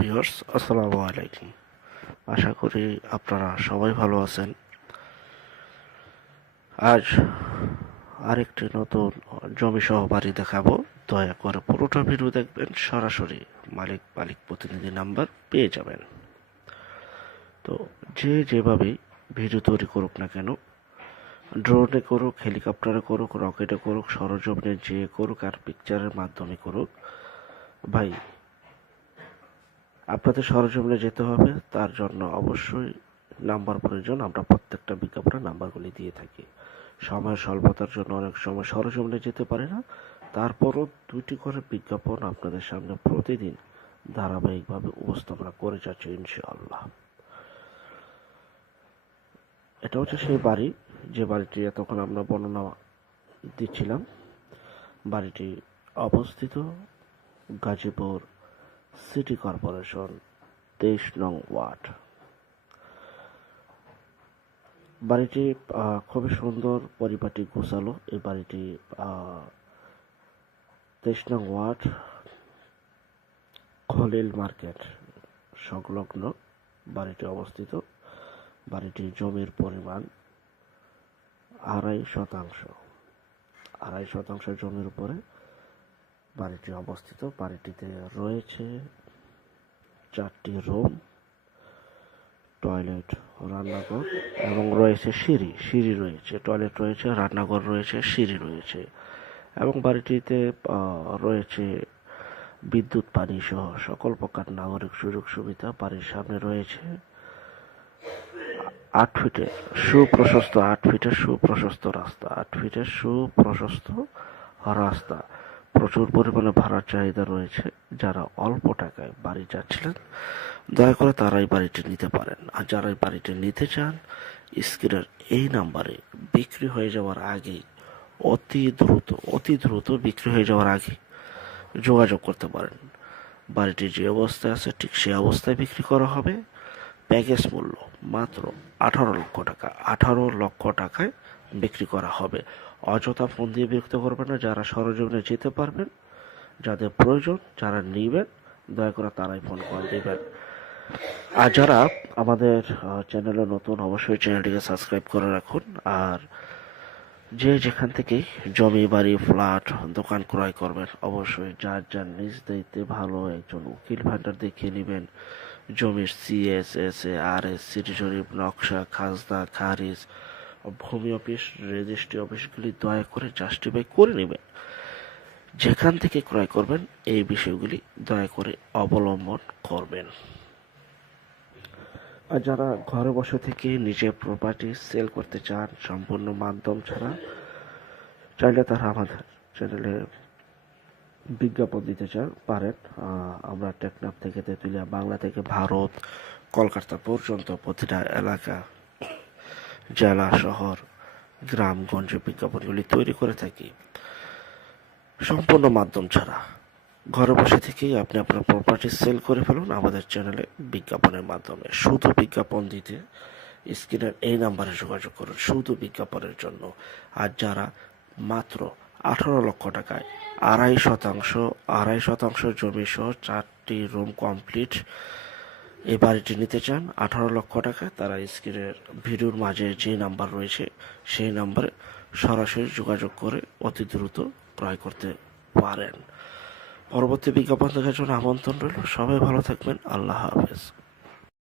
Viewers, আসসালামু আলাইকুম। আশা করি আপনারা সবাই ভালো আছেন। আজ আরেকটি নতুন জমি সহ বাড়ি দেখাবো। দয়া করে পুরোটা ভিডিও দেখবেন, সরাসরি মালিক প্রতিনিধি নাম্বার পেয়ে যাবেন। তো যে যেভাবেই ভিডিও তৈরি করুক না কেন, ড্রোনে করুক, হেলিকপ্টারে করুক, রকেটে করুক, সরজমিনে যে করুক আর পিকচারের মাধ্যমে করুক, ভাই আপনাদের সরজমিনে যেতে হবে। তার জন্য অবশ্যই নাম্বার প্রয়োজন। আমরা প্রত্যেকটা বিজ্ঞাপনে নাম্বারগুলি দিয়ে থাকি। সময় স্বল্পতার জন্য অনেক সময় সরজমিনে যেতে পারে না, তারপরও 2টি করে বিজ্ঞাপন আপনাদের সামনে প্রতিদিন ধারাবাহিকভাবে উপস্থাপনা করে যাচ্ছে ইনশাআল্লাহ। এটা হচ্ছে সেই বাড়ি, যে বাড়িটি এতক্ষণ আমরা বর্ণনা দিচ্ছিলাম। বাড়িটি অবস্থিত গাজীপুর সিটি কর্পোরেশন 23 নং ওয়ার্ড। বাড়িটি খুবই সুন্দর, পরিপাটি, গোছালো। এই বাড়িটি 23 নং ওয়ার্ড খলিল মার্কেট সংলগ্ন বাড়িটি অবস্থিত। বাড়িটির জমির পরিমাণ 2.5 শতাংশ জমির উপরে বাড়িটি অবস্থিত। বাড়িটিতে রয়েছে 4টি রুম, টয়লেট, রান্নাঘর এবং রয়েছে সিঁড়ি রয়েছে, টয়লেট রয়েছে, রান্নাঘর রয়েছে, সিঁড়ি রয়েছে এবং বাড়িটিতে রয়েছে বিদ্যুৎ, পানি সহ সকল প্রকার নাগরিক সুযোগ সুবিধা। বাড়ির সামনে রয়েছে 8 ফিটের সুপ্রশস্ত রাস্তা। প্রচুর পরিমাণে ভাড়ার চাহিদা রয়েছে। যারা অল্প টাকায় বাড়ি চাচ্ছিলেন, দয়া করে তারাই বাড়িটি নিতে পারেন। আর যারা এই বাড়িটি নিতে চান, স্ক্রিনের এই নাম্বারে বিক্রি হয়ে যাওয়ার আগেই, অতি দ্রুত বিক্রি হয়ে যাওয়ার আগে যোগাযোগ করতে পারেন। বাড়িটি যে অবস্থায় আছে ঠিক সে অবস্থায় বিক্রি করা হবে। প্যাকেজ মূল্য মাত্র 18 লক্ষ টাকায় বিক্রি করা হবে। অযথা ফোন দিয়ে বিরক্ত করবেন না। যারা সরজমিনে যেতে পারবেন, যাদের প্রয়োজন, যারা নেবেন, দয়া করে তারাই ফোন কল দেবেন। আর যারা আমাদের চ্যানেলে নতুন, অবশ্যই চ্যানেলটিকে সাবস্ক্রাইব করে রাখুন। আর যে যেখান থেকেই জমি, বাড়ি, ফ্ল্যাট, দোকান ক্রয় করবেন, অবশ্যই যার নিজ দায়িত্বে ভালো একজন উকিল ভান্ডার দেখিয়ে নেবেন। জমির CSSA, RS, সিটি জরিপ, নকশা, খাজনা, খারিজ, ভূমি অফিস, রেজিস্ট্রি অফিসগুলি দয়া করে জাস্টিফাই করে নেবেন। যেখান থেকে ক্রয় করবেন, এই বিষয়গুলি দয়া করে অবলম্বন করবেন। আর যারা ঘরে বসে থেকে নিজের প্রপার্টি সেল করতে চান সম্পূর্ণ মাধ্যম ছাড়া, চাইলে তারা আমাদের চ্যানেলে বিজ্ঞাপন দিতে চান পারেন। আমরা টেকনাফ থেকে তেঁতুলিয়া, বাংলা থেকে ভারত, কলকাতা পর্যন্ত প্রতিটা এলাকা, জেলা, শহর, গ্রামগঞ্জে বিজ্ঞাপনগুলি তৈরি করে থাকি সম্পূর্ণ মাধ্যম ছাড়া। ঘরে বসে থেকেই আপনি আপনার প্রপার্টি সেল করে ফেলুন আমাদের চ্যানেলে বিজ্ঞাপনের মাধ্যমে। শুধু বিজ্ঞাপন দিতে স্ক্রিনের এই নাম্বারে যোগাযোগ করুন, শুধু বিজ্ঞাপনের জন্য। আর যারা মাত্র 18 লক্ষ টাকায় 2.5 শতাংশ জমি সহ 4টি রুম কমপ্লিট এই বাড়িটি নিতে চান 18 লক্ষ টাকায়, তারা স্ক্রিনের ভিডিওর মাঝে যে নাম্বার রয়েছে সেই নাম্বারে সরাসরি যোগাযোগ করে অতি দ্রুত ক্রয় করতে পারেন। পরবর্তী বিজ্ঞাপন দেখার জন্য আমন্ত্রণ রইল। সবাই ভালো থাকবেন। আল্লাহ হাফেজ।